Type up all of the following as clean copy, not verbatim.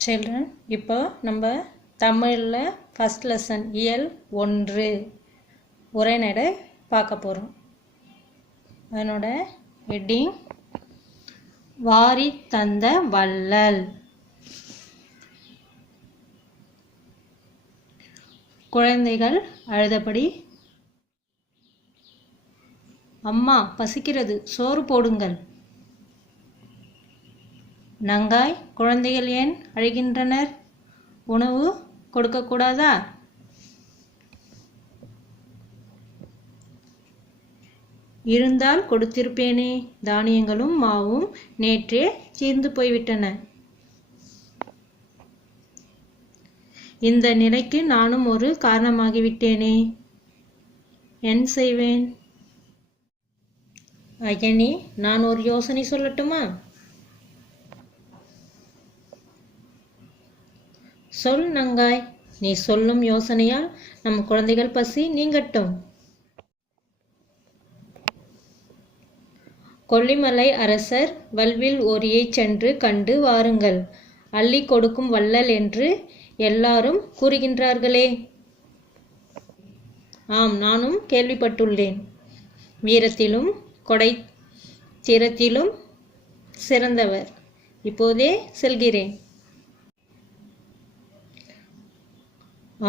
Children, இப்போ நம்ம தமிழில் ஃபஸ்ட் லெசன் இயல் 1 உரைநடை பார்க்க போகிறோம். அதனோட ஹெட்டிங் வாரி தந்த வள்ளல். குழந்தைகள் அழுதபடி, அம்மா பசிக்கிறது, சோறு போடுங்கள். நங்காய், குழந்தைகள் ஏன் அழுகின்றனர்? உணவு கொடுக்கக்கூடாதா? இருந்தால் கொடுத்திருப்பேனே, தானியங்களும் மாவும் நேற்றே தீர்ந்து போய்விட்டன. இந்த நிலைக்கு நானும் ஒரு காரணமாகிவிட்டேனே, என்ன செய்வேன்? அயனி, நான் ஒரு யோசனை சொல்லட்டுமா? சொல் நங்காய், நீ சொல்லும் யோசனையால் நம் குழந்தைகள் பசி நீங்கட்டும். கொல்லிமலை அரசர் வல்வில் ஓரியை சென்று கண்டு வாருங்கள். அள்ளி கொடுக்கும் வள்ளல் என்று எல்லாரும் கூறுகின்றார்களே. ஆம், நானும் கேள்விப்பட்டுள்ளேன். வீரத்திலும் கொடை திறத்திலும் சிறந்தவர். இப்போதே செல்கிறேன்.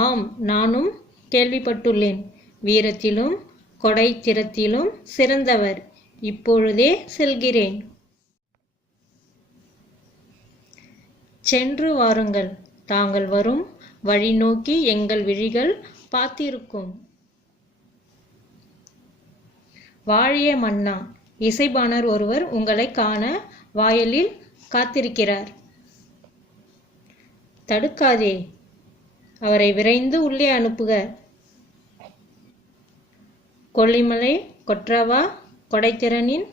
ஆம், நானும் கேள்விப்பட்டுள்ளேன். வீரத்திலும் கொடை திறத்திலும் சிறந்தவர். இப்பொழுதே செல்கிறேன். சென்று வாருங்கள். தாங்கள் வரும் வழி நோக்கி எங்கள் விழிகள் பார்த்திருக்கும். வாழிய மன்னா, இசைபாணர் ஒருவர் உங்களை காண வாயிலில் காத்திருக்கிறார். தடுக்காதே, அவரை விரைந்து உள்ளே அனுப்புக. கொல்லிமலை கொற்றவா, கொடைத்திறனின்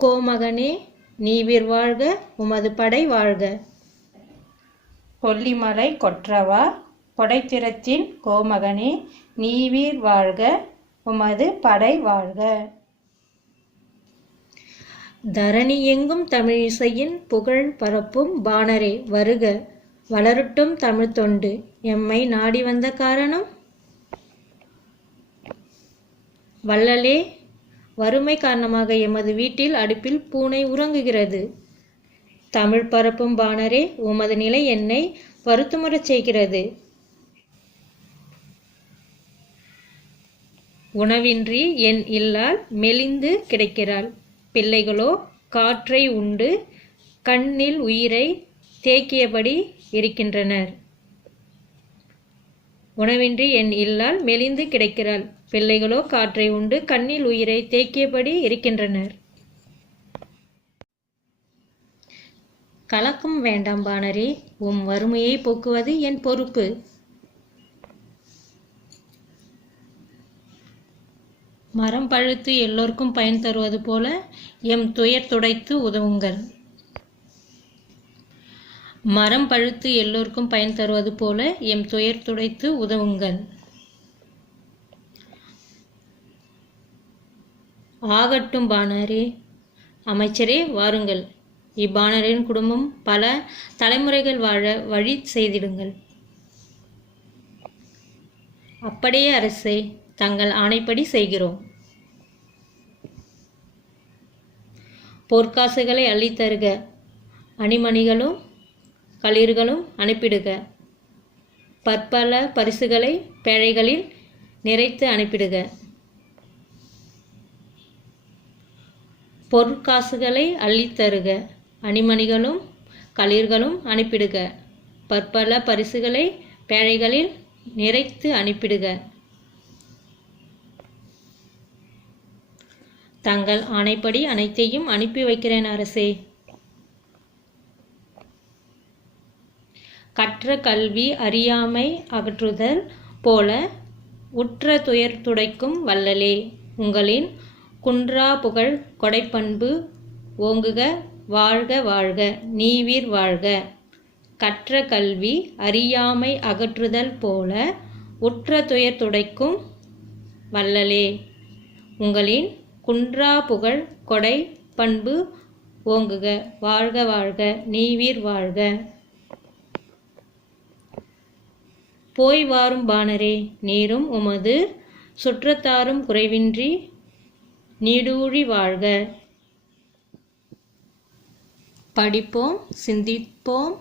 கோமகனே, நீவீர் வாழ்க, உமது படை வாழ்க. கொல்லிமலை கொற்றவா, கொடைத்திறத்தின் கோமகனே, நீவீர் வாழ்க, உமது படை வாழ்க. தரணி எங்கும் தமிழிசையின் புகழ் பரப்பும் பாணரே வருக. வளரட்டும் தமிழ் தொண்டு. எம்மை நாடி வந்த காரணம்? வள்ளலே, வறுமை காரணமாக எமது வீட்டில் அடுப்பில் பூனை உறங்குகிறது. தமிழ் பரப்பும் பாணரே, உமது நிலை என்னை வருத்தமுறச் செய்கிறது. உணவின்றி என் இல்லால் மெலிந்து கிடக்கிறாள். பிள்ளைகளோ காற்றை உண்டு கண்ணில் உயிரை தேக்கியபடி இருக்கின்றனர். உணவின்றி என் இல்லால் மெலிந்து கிடக்கிறாள். பிள்ளைகளோ காற்றை உண்டு கண்ணில் உயிரை தேக்கியபடி இருக்கின்றனர். கலக்கம் வேண்டாம் பாணரே, உம் வறுமையை போக்குவது என் பொறுப்பு. மரம் பழுத்து எல்லோருக்கும் பயன் தருவது போல எம் துயர் துடைத்து உதவுங்கள். மரம் பழுத்து எல்லோருக்கும் பயன் தருவது போல எம் துயர் துடைத்து உதவுங்கள். ஆகட்டும் பாணரே. அமைச்சரே வாருங்கள். இப்பாணரின் குடும்பம் பல தலைமுறைகள் வாழ வழி செய்திடுங்கள். அப்படியே அரசே, தங்கள் ஆணைப்படி செய்கிறோம். பொற்காசுகளை அள்ளித்தருக. அணிமணிகளும் களிர்களும் அனுப்பிடுக. பற்பல பரிசுகளை பேழைகளில் நிறைத்து அனுப்பிடுக. பொற்காசுகளை அள்ளித்தருக. அணிமணிகளும் களிர்களும் அனுப்பிடுக. பற்பல பரிசுகளை பேழைகளில் நிறைத்து அனுப்பிடுக. தங்கள் ஆணைப்படி அனைத்தையும் அனுப்பி வைக்கிறேன் அரசே. கற்ற கல்வி அறியாமை அகற்றுதல் போல உற்ற துயர் துடைக்கும் வள்ளலே, உங்களின் குன்றா புகழ் கொடைப்பண்பு ஓங்குக. வாழ்க வாழ்க, நீவீர் வாழ்க. கற்ற கல்வி அறியாமை அகற்றுதல் போல உற்ற துயர் துடைக்கும் வள்ளலே, உங்களின் குன்றா புகழ் கொடை பண்பு ஓங்குக. வாழ்க வாழ்க, நீவீர் வாழ்க. போய் வாரும் பாணரே, நீரும் உமது சுற்றத்தாரும் குறைவின்றி நீடூழி வாழ்க. படிப்போம், சிந்திப்போம்,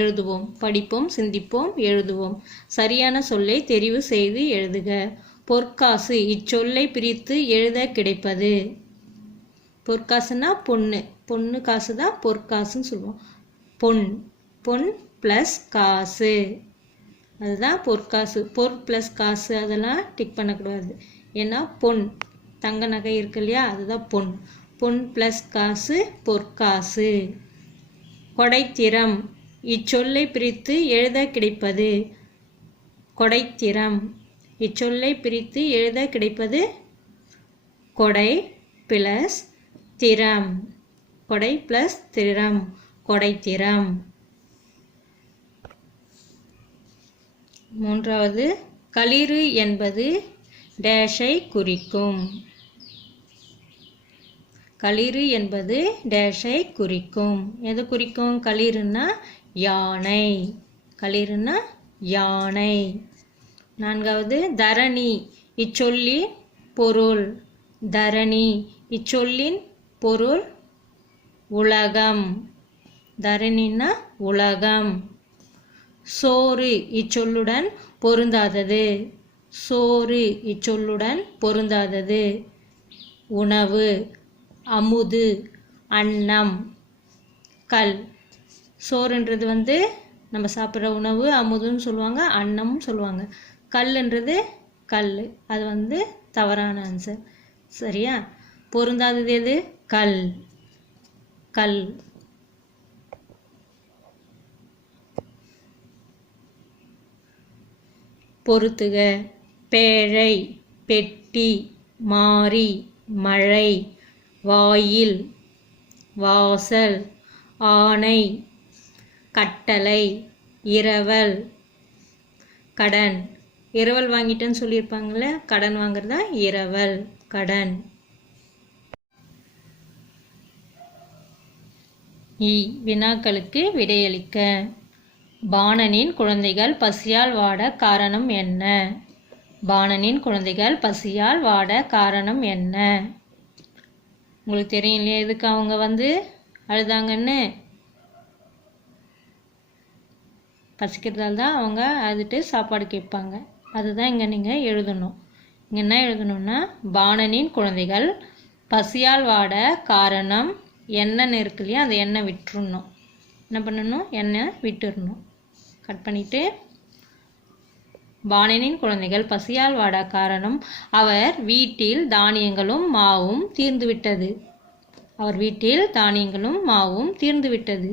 எழுதுவோம். படிப்போம், சிந்திப்போம், எழுதுவோம். சரியான சொல்லை தெரிவு செய்து எழுதுக. பொற்காசு, இச்சொல்லை பிரித்து எழுத கிடைப்பது. பொற்காசுனா பொண்ணு, பொண்ணு காசு தான் பொற்காசுன்னு சொல்லுவோம். பொன், பொன் ப்ளஸ் காசு, அதுதான் பொற்காசு. பொற் ப்ளஸ் காசு அதெல்லாம் டிக் பண்ணக்கூடாது. ஏன்னா பொன், தங்க நகை இருக்கு இல்லையா, அதுதான் பொன். பொன் ப்ளஸ் காசு பொற்காசு. கொடைத்திறம், இச்சொல்லை பிரித்து எழுத கிடைப்பது. கொடைத்திறம், இச்சொல்லை பிரித்து எழுத கிடைப்பது. கொடை ப்ளஸ் திறம், கொடை ப்ளஸ் திறம், கொடைத்திறம். மூன்றாவது, களிறு என்பது டேஷை குறிக்கும். களிறு என்பது டேஷை குறிக்கும். எது குறிக்கும்? களிறுன்னா யானை, களிறுன்னா யானை. நான்காவது, தரணி, இச்சொல்லின் பொருள். தரணி, இச்சொல்லின் பொருள் உலகம். தரணின்னா உலகம். சோறு, இச்சொல்லுடன் பொருந்தாதது. சோறு, இச்சொல்லுடன் பொருந்தாதது. உணவு, அமுது, அன்னம். கல், சோறுன்றது நம்ம சாப்பிட்ற உணவு, அமுதுன்னு சொல்லுவாங்க, அன்னம்னு சொல்லுவாங்க. கல்ன்றது கல், அது தவறான ஆன்சர். சரியா? பொருந்தாதது எது? கல், கல். பொறுத்துக. பேழை, பெட்டி, மாறி, மழை, வாயில், வாசல், ஆணை, கட்டளை, இரவல், கடன். இரவல் வாங்கிட்டேன்னு சொல்லியிருப்பாங்களே, கடன் வாங்குறதா இரவல், கடன். வினாக்களுக்கு விடையளிக்க. பாணனின் குழந்தைகள் பசியால் வாட காரணம் என்ன? பாணனின் குழந்தைகள் பசியால் வாட காரணம் என்ன? உங்களுக்கு தெரியும் இல்லையா எதுக்கு அவங்க அழுதாங்கன்னு? பசிக்கிறதால தான் அவங்க அழுதுட்டு சாப்பாடு கேட்பாங்க. அதுதான் இங்கே நீங்கள் எழுதணும். இங்கே என்ன எழுதணும்னா, பாணனின் குழந்தைகள் பசியால் வாட காரணம் என்னன்னு இருக்கு இல்லையா, அந்த எண்ணெய் விட்டுறணும். என்ன பண்ணணும்? எண்ணெய் விட்டுறணும். கட் பண்ணிவிட்டு, பாணனின் குழந்தைகள் பசியால் வாட காரணம் அவர் வீட்டில் தானியங்களும் மாவும் தீர்ந்துவிட்டது. அவர் வீட்டில் தானியங்களும் மாவும் தீர்ந்துவிட்டது.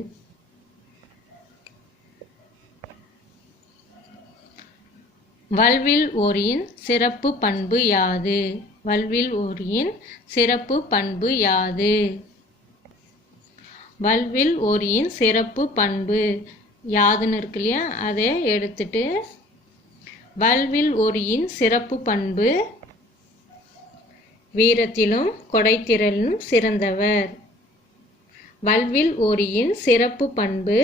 வல்வில் ஓரியின் சிறப்பு பண்பு யாது? வல்வில் ஓரியின் சிறப்பு பண்பு யாது? வல்வில் ஓரியின் சிறப்பு பண்பு யாதுன்னு இருக்கு இல்லையா, அதை எடுத்துட்டு வல்வில் ஓரியின் சிறப்பு பண்பு வீரத்திலும் கொடைத்திறனிலும் சிறந்தவர். வல்வில் ஓரியின் சிறப்பு பண்பு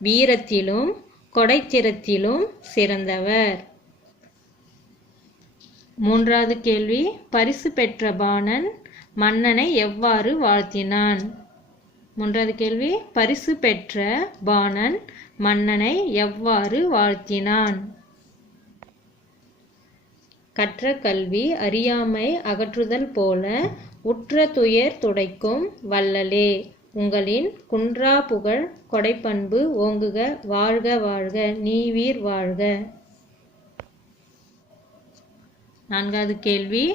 வீரத்திலும் கொடைத்திறத்திலும் சிறந்தவர். மூன்றாவது கேள்வி, பரிசு பெற்ற பாணன் மன்னனை எவ்வாறு வாழ்த்தினான்? மூன்றாவது கேள்வி, பரிசு பெற்ற பாணன் மன்னனை எவ்வாறு வாழ்த்தினான்? கற்ற கல்வி அறியாமை அகற்றுதல் போல உற்ற துயர் துடைக்கும் வள்ளலே, உங்களின் குன்றா புகழ் கொடைப்பண்பு ஓங்குக, வாழ்க வாழ்க, நீவீர் வாழ்க. நான்காவது கேள்வி,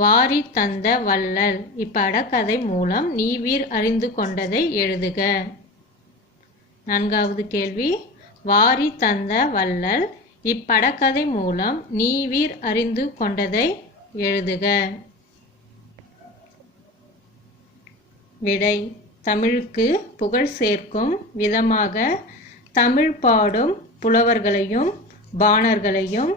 வாரி தந்த வள்ளல் இப்படக்கதை மூலம் நீவீர் அறிந்து கொண்டதை எழுதுக. நான்காவது கேள்வி, வாரி தந்த வள்ளல் இப்படக்கதை மூலம் நீவீர் அறிந்து கொண்டதை எழுதுக. விடை, தமிழுக்கு புகழ் சேர்க்கும் விதமாக தமிழ் பாடும் புலவர்களையும் பாணர்களையும்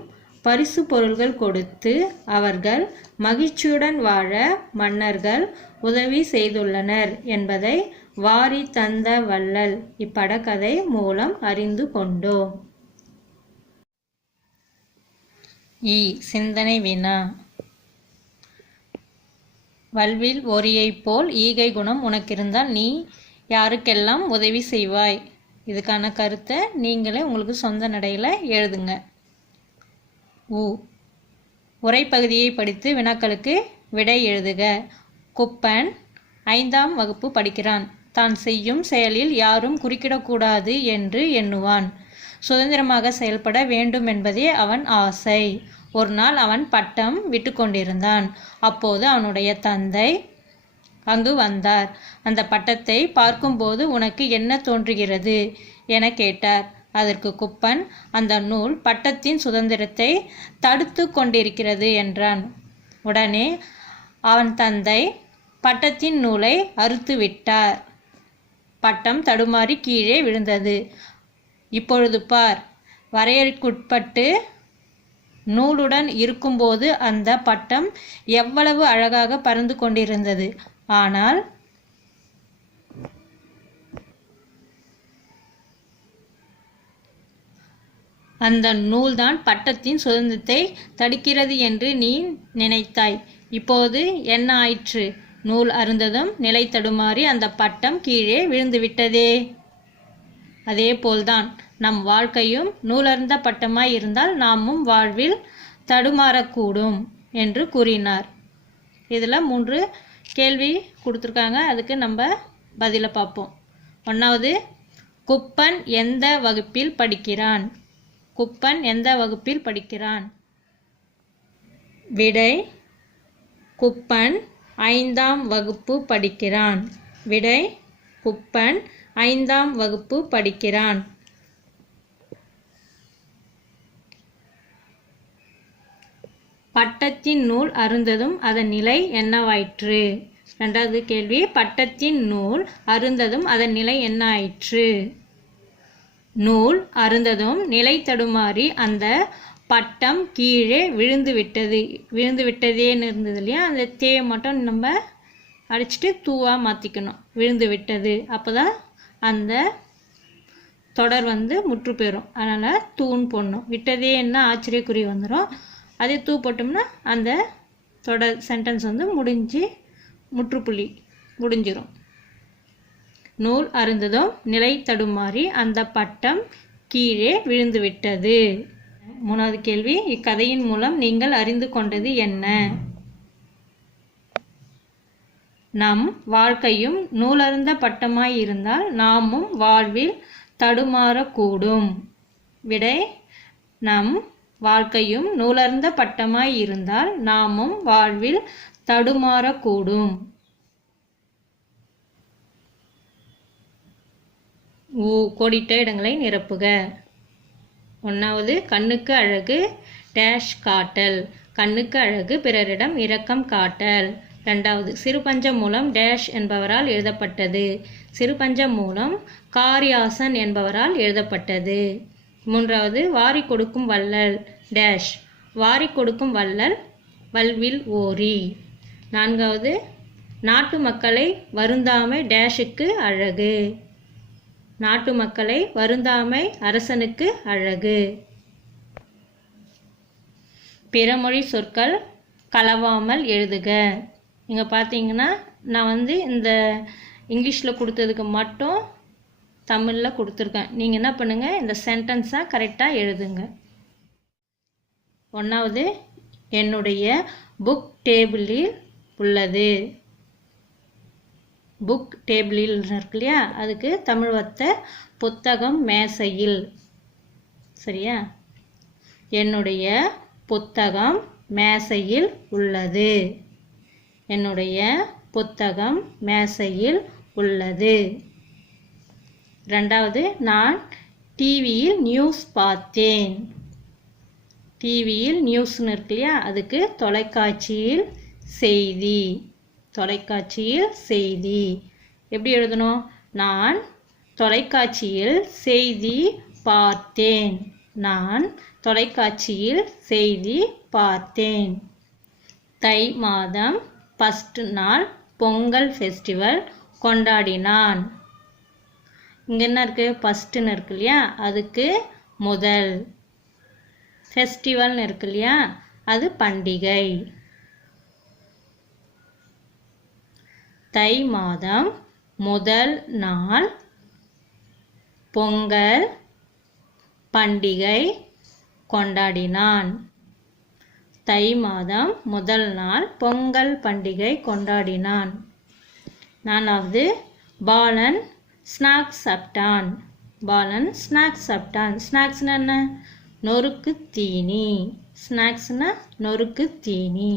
பரிசு பொருள்கள் கொடுத்து அவர்கள் மகிழ்ச்சியுடன் வாழ மன்னர்கள் உதவி செய்துள்ளனர் என்பதை வாரி தந்த வள்ளல் இப்படக்கதை மூலம் அறிந்து கொண்டோம். இ. சிந்தனை வினா. வல்வில் ஒரியைப் போல் ஈகை குணம் உனக்கிருந்தால் நீ யாருக்கெல்லாம் உதவி செய்வாய்? இதுக்கான கருத்தை நீங்களே உங்களுக்கு சொந்த நடையில் எழுதுங்க. உ. உரைப்பகுதியை படித்து வினாக்களுக்கு விடை எழுதுக. குப்பன் 5ஆம் வகுப்பு படிக்கிறான். தான் செய்யும் செயலில் யாரும் குறுக்கிடக்கூடாது என்று எண்ணுவான். சுதந்திரமாக செயல்பட வேண்டும் என்பதே அவன் ஆசை. ஒரு நாள் அவன் பட்டம் விட்டு கொண்டிருந்தான். அப்போது அவனுடைய தந்தை அங்கு வந்தார். அந்த பட்டத்தை பார்க்கும்போது உனக்கு என்ன தோன்றுகிறது என கேட்டார். அதற்கு குப்பன், அந்த நூல் பட்டத்தின் சுதந்திரத்தை தடுத்து கொண்டிருக்கிறது என்றான். உடனே அவன் தந்தை பட்டத்தின் நூலை அறுத்து விட்டார். பட்டம் தடுமாறி கீழே விழுந்தது. இப்பொழுது பார், வரையறைக்குட்பட்டு நூலுடன் இருக்கும்போது அந்த பட்டம் எவ்வளவு அழகாக பறந்து கொண்டிருந்தது. ஆனால் அந்த நூல்தான் பட்டத்தின் சுதந்திரத்தை தடுக்கிறது என்று நீ நினைத்தாய். இப்போது என்ன ஆயிற்று? நூல் அருந்ததும் நிலை தடுமாறி அந்த பட்டம் கீழே விழுந்துவிட்டதே. அதே போல்தான் நம் வாழ்க்கையும் நூலர்ந்த பட்டமாய் இருந்தால் நாமும் வாழ்வில் தடுமாறக்கூடும் என்று கூறினார். இதில் 3 கேள்வி கொடுத்துருக்காங்க. அதுக்கு நம்ம பதிலை பார்ப்போம். 1வது, குப்பன் எந்த வகுப்பில் படிக்கிறான்? குப்பன் எந்த வகுப்பில் படிக்கிறான்? விடை, குப்பன் 5ஆம் வகுப்பு படிக்கிறான். விடை, குப்பன் 5ஆம் வகுப்பு படிக்கிறான். பட்டத்தின் நூல் அருந்ததும் அதன் நிலை என்னவாயிற்று? 2வது கேள்வி, பட்டத்தின் நூல் அருந்ததும் அதன் நிலை என்ன ஆயிற்று? நூல் அருந்ததும் நிலை தடுமாறி அந்த பட்டம் கீழே விழுந்துவிட்டதேன்னு இருந்தது இல்லையா? அந்த தே மட்டும் நம்ம அடிச்சுட்டு தூவாக மாற்றிக்கணும். விழுந்து விட்டது. அப்போ தான் அந்த தொடர் முற்று பெறும். அதனால் தூன்னு போடணும். விட்டதே என்ன ஆச்சரியக்குறி வந்துடும். அதே தூ போட்டோம்னா அந்த தொடர் சென்டென்ஸ் முடிஞ்சு முற்றுப்புள்ளி முடிஞ்சிடும். நூல் அருந்ததும் நிலை தடுமாறி அந்த பட்டம் கீழே விழுந்துவிட்டது. 3வது கேள்வி, இக்கதையின் மூலம் நீங்கள் அறிந்து கொண்டது என்ன? நம் வாழ்க்கையும் நூலருந்த பட்டமாய் இருந்தால் நாமும் வாழ்வில் தடுமாறக்கூடும். விடை, நம் வாழ்க்கையும் நூலர்ந்த பட்டமாய் இருந்தால் நாமும் வாழ்வில் தடுமாறக்கூடும். கோடிட்ட இடங்களை நிரப்புக. 1வது, கண்ணுக்கு அழகு டேஷ் காட்டல். கண்ணுக்கு அழகு பிறரிடம் இரக்கம் காட்டல். 2வது, சிறுபஞ்சம் மூலம் டேஷ் என்பவரால் எழுதப்பட்டது. சிறுபஞ்சம் மூலம் காரியாசன் என்பவரால் எழுதப்பட்டது. 3வது, வாரி கொடுக்கும் வள்ளல் டேஷ். வாரி கொடுக்கும் வள்ளல் வல்வில் ஓரி. 4வது, நாட்டு மக்களை வருந்தாமை டேஷுக்கு அழகு. நாட்டு மக்களை வருந்தாமை அரசனுக்கு அழகு. பிறமொழி சொற்கள் கலவாமல் எழுதுக. இங்கே பார்த்தீங்கன்னா நான் இந்த இங்கிலீஷில் கொடுத்ததுக்கு மட்டும் தமிழில் கொடுத்துருக்கேன். நீங்கள் என்ன பண்ணுங்கள், இந்த சென்டென்ஸாக கரெக்டாக எழுதுங்க. 1வது, என்னுடைய புக் டேபிளில் உள்ளது. புக் டேபிளில் இருக்கு இல்லையா? அதுக்கு தமிழ் வார்த்தை புத்தகம் மேசையில். சரியா? என்னுடைய புத்தகம் மேசையில் உள்ளது. என்னுடைய புத்தகம் மேசையில் உள்ளது. 2வது, நான் டிவியில் நியூஸ் பார்த்தேன். டிவியில் நியூஸ்னு இருக்கு இல்லையா? அதுக்கு தொலைக்காட்சியில் செய்தி. தொலைக்காட்சியில் செய்தி. எப்படி எழுதணும்? நான் தொலைக்காட்சியில் செய்தி பார்த்தேன். நான் தொலைக்காட்சியில் செய்தி பார்த்தேன். தை மாதம் 1 நாள் பொங்கல் ஃபெஸ்டிவல் கொண்டாடினான். இங்கே என்ன இருக்குது? ஃபஸ்ட்டுன்னு இருக்கு இல்லையா? அதுக்கு முதல். ஃபெஸ்டிவல்னு இருக்கு இல்லையா, அது பண்டிகை. தை மாதம் முதல் நாள் பொங்கல் பண்டிகை கொண்டாடினான். தை மாதம் முதல் நாள் பொங்கல் பண்டிகை கொண்டாடினான். 4வது, பாலன் ஸ்நாக்ஸ் சாப்பிட்டான். பாலன் ஸ்நாக்ஸ் சாப்பிட்டான். ஸ்நாக்ஸ்னா என்ன? நொறுக்கு தீனி. ஸ்நாக்ஸ்னா நொறுக்கு தீனி.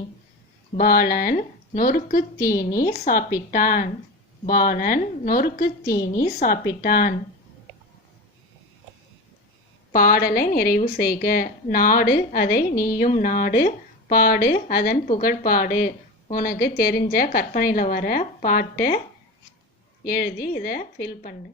பாலன் நொறுக்கு தீனி சாப்பிட்டான். பாலன் நொறுக்கு தீனி சாப்பிட்டான். பாடலை நிறைவு செய்க. நாடு அதை நீயும் நாடு, பாடு அதன் புகழ் பாடு. உனக்கு தெரிஞ்ச கற்பனையில் வர பாட்டை எழுதி இதை ஃபில் பண்ணு.